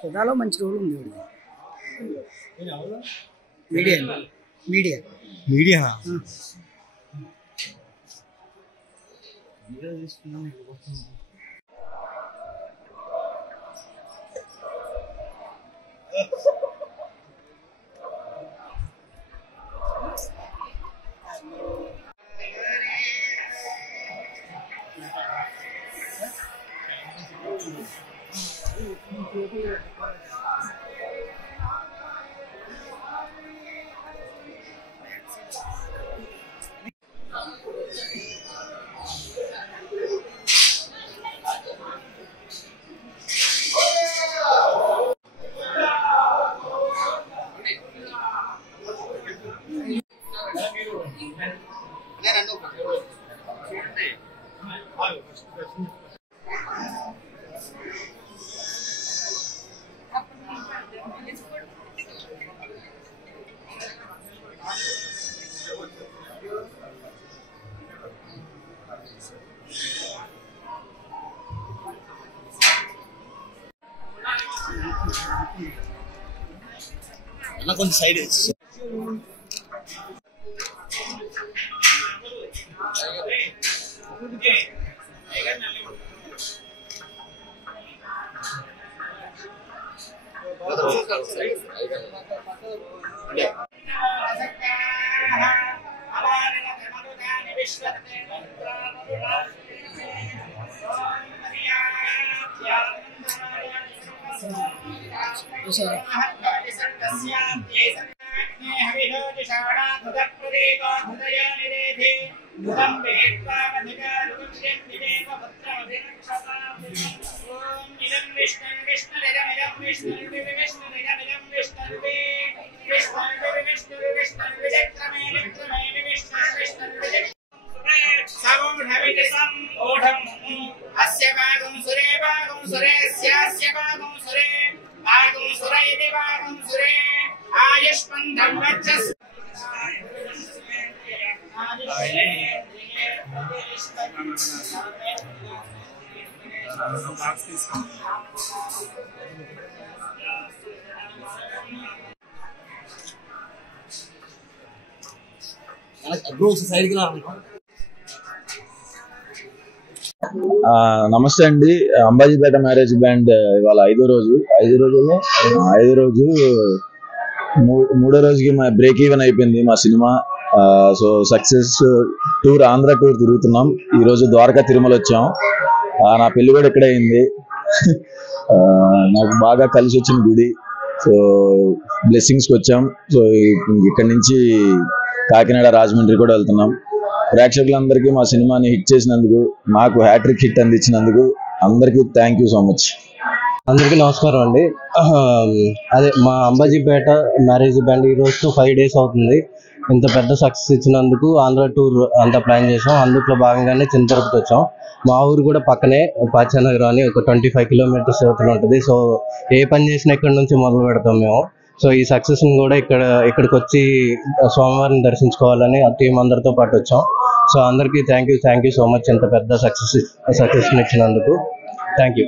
సదాలో మంచి రోల్ ఉంది. Media media media కొంచెం సైడ్ నమస్తే అండి. అంబాజీపేట మ్యారేజ్ బ్యాండ్ ఇవాళ 5వ రోజు. 5 రోజు మూడో రోజుకి బ్రేక్ ఈవెన్ అయిపోయింది మా cinema. So success tour, Andhra tour తిరుగుతున్నాం. ఈ రోజు ద్వారకా తిరుమల వచ్చాం. నా పెళ్లి కూడా ఇక్కడే అయింది. నాకు బాగా కలిసి వచ్చిన గుడి. సో బ్లెస్సింగ్స్కి వచ్చాం. సో ఇక్కడి నుంచి కాకినాడ, రాజమండ్రి కూడా వెళ్తున్నాం. ప్రేక్షకులందరికీ మా సినిమాని హిట్ చేసినందుకు, మాకు హ్యాట్రిక్ హిట్ అందించినందుకు అందరికీ థ్యాంక్ యూ సో మచ్. అందరికీ నమస్కారం అండి. అదే మా అంబాజీపేట మ్యారేజ్ బ్యాండ్ ఈ రోజుతో 5 days అవుతుంది. ఇంత పెద్ద సక్సెస్ ఇచ్చినందుకు ఆంధ్ర టూర్ అంతా ప్లాన్ చేసాం. అందులో భాగంగానే చిన్న తిరుపతి వచ్చాం. మా ఊరు కూడా పక్కనే పాచానగరం అని ఒక 25 kilometers అవుతూ ఉంటుంది. సో ఏ పని చేసినా ఇక్కడ నుంచి మొదలు పెడతాం మేము. సో ఈ సక్సెస్ని కూడా ఇక్కడికి వచ్చి స్వామివారిని దర్శించుకోవాలని ఆ టీం అందరితో పాటు వచ్చాం. సో అందరికీ థ్యాంక్ యూ సో మచ్ ఇంత పెద్ద సక్సెస్ని ఇచ్చినందుకు. Thank you.